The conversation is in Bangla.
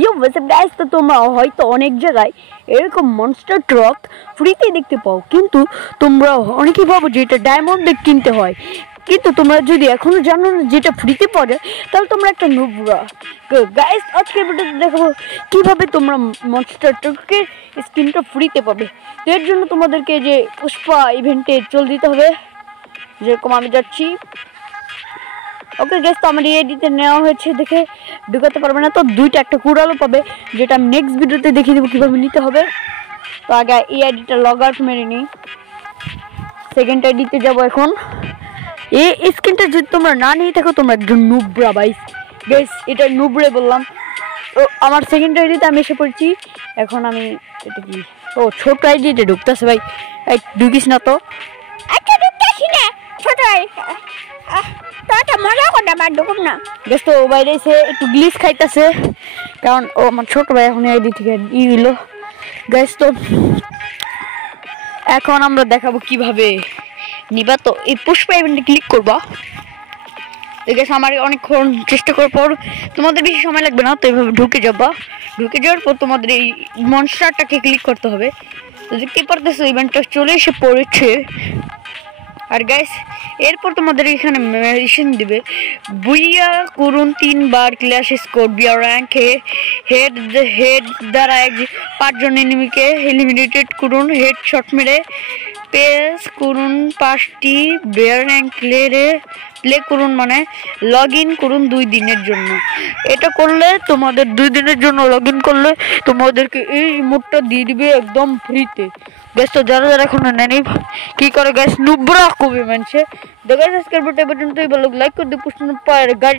ইউ হোয়াটসঅ্যাপ গাইস, তো তোমরা হয়তো অনেক জায়গায় এরকম মনস্টার ট্রাক ফ্রিতে দেখতে পাও, কিন্তু তোমরা অনেকেই ভাবো যে এটা ডায়মন্ড দিয়ে কিনতে হয়। কিন্তু তোমরা যদি এখনো জানো না যেটা ফ্রিতে পাওয়া যায়, তাহলে তোমরা একটা নুবরা। গাইস, আজকের ভিডিওতে দেখাবো কিভাবে তোমরা মনস্টার ট্রাকের স্কিনটা ফ্রিতে পাবে। এর জন্য তোমাদেরকে যে পুষ্পা ইভেন্টে চল দিতে হবে, যেরকম আমি যাচ্ছি। ওকে গাইস, তো আমার এডিতে নেওয়া হয়েছে দেখে ঢুকাতে পারবে না, তো দুইটা একটা কুড়ালো পাবে, যেটা আমি নেক্সট ভিডিওতে দেখিয়ে দেবো কীভাবে নিতে হবে। তো আগে এই আইডিটা লগ আউট মেরে নিই, সেকেন্ড আইডিতে যাবো এখন। এই স্ক্রিনটা যদি তোমরা না নিয়ে থাকো, তোমরা একজন নুবরা ভাই। গাইস, এটা নুবরে বললাম। তো আমার সেকেন্ড আইডিতে আমি এসে পড়ছি। এখন আমি এটা কি, ও ছোট আইডিতে ঢুকতেছে ভাই, ঢুকিস না তো। আচ্ছা, ঢুকতেছি না ছোট মজা করে আমার ঢুকুম না। বেশ, তো বাইরে এসে একটু গ্লিচ খাইতেছে, কারণ ও আমার ছোট ভাই এখন আইডি থেকে দিল। গাইস, তো এখন আমরা দেখাবো কিভাবে নিবা। তো এই পুষ্পা ইভেন্টে ক্লিক করবা। গাইস, আমার অনেকক্ষণ চেষ্টা করার পর তোমাদের বেশি সময় লাগবে না, তো এইভাবে ঢুকে যাবা। ঢুকে যাওয়ার পর তোমাদের এই মনস্টারটাকে ক্লিক করতে হবে। তো দেখতেই পারতেছো ইভেন্টটা চলে এসে পড়েছে। আর গাইস, এরপর তোমাদের এখানে মেশিন দিবে, বুইয়া করুন 3 বার ক্ল্যাশ স্কোর বিয়ার র্যাঙ্ক হেড দ্বারা 5 জন এনিমিকে এলিমিনেটেড করুন, হেড শট মেরে পেস করুন 5টি বিয়ার র্যাঙ্ক প্লে করুন, মানে লগ ইন করুন 2 দিনের জন্য। এটা করলে তোমাদের 2 দিনের জন্য লগ ইন করলে তোমাদেরকে এই ইমোটটা দিয়ে দিবে একদম ফ্রিতে। গ্যাস, তো যারা যারা এখন নেনি কি করে গ্যাস নুবরা কবে মানছে। তো গাইস, আজকের ভিডিও পর্যন্তই, ভালো লাইক করে দিয়ে পুষ্ট পায় গাড়ি।